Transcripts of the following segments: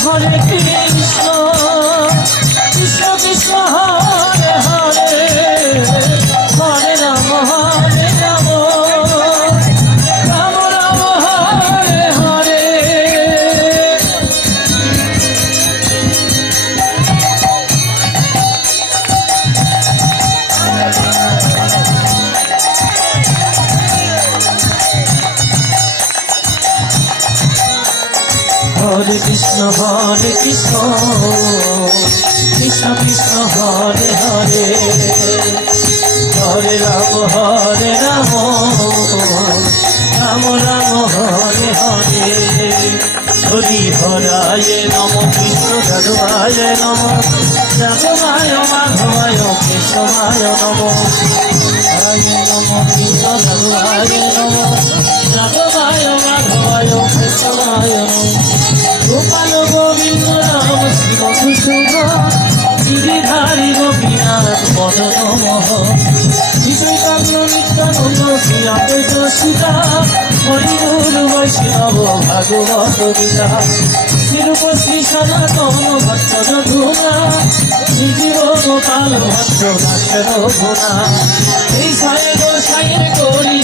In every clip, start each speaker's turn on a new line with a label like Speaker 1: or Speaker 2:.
Speaker 1: হরে কৃষ্ণ হরে কৃষ্ণ হরে কৃষ্ণ কৃষ্ণ কৃষ্ণ হরে হরে হরে রাম হরে রাম রাম রাম হরে হরে হরি হরায় নম কৃষ্ণ ধরুয়ায় নম রামায় মাধবায় কৃষ্ণায় নম হরে নম কৃষ্ণ ধরুয়ায় নম রাম মদনম নিত্যানন্দ সুতা হরিহর বৈষ্ণব ভাগবত গীতা নিরূপ শ্রী সনাতন ভক্ত যধুনা এই সায় গোসাইয়ের করি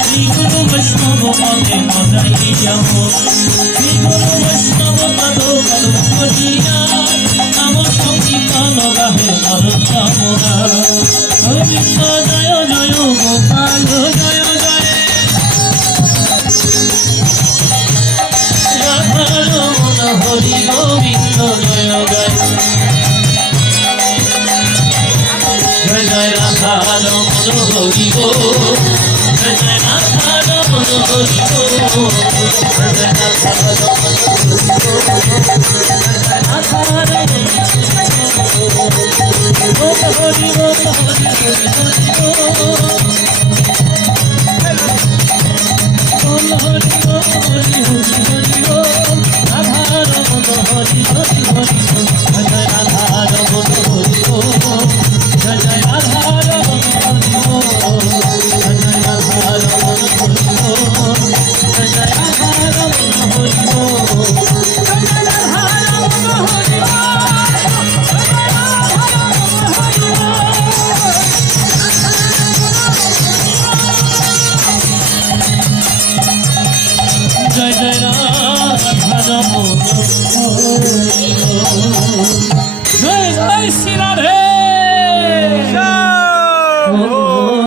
Speaker 1: শ্রীগুরু বৈষ্ণব পদে পদাই যাব শ্রীগুরু বৈষ্ণব পদ পদ করিয়া নাম সংকীর্তন গাহে হর চামরা গোবিন্দ জয় জয় গোপাল জয় জয় রাধা রমন হরি গোবিন্দ জয় জয় জয় জয় রাধা রমন হরি গো সজনা ভালো বলিও সজনা ভালো বলিও সজনা ভালো বলিও হরি হরি হরি হরি হরি হরি হরি হরি జయ జయ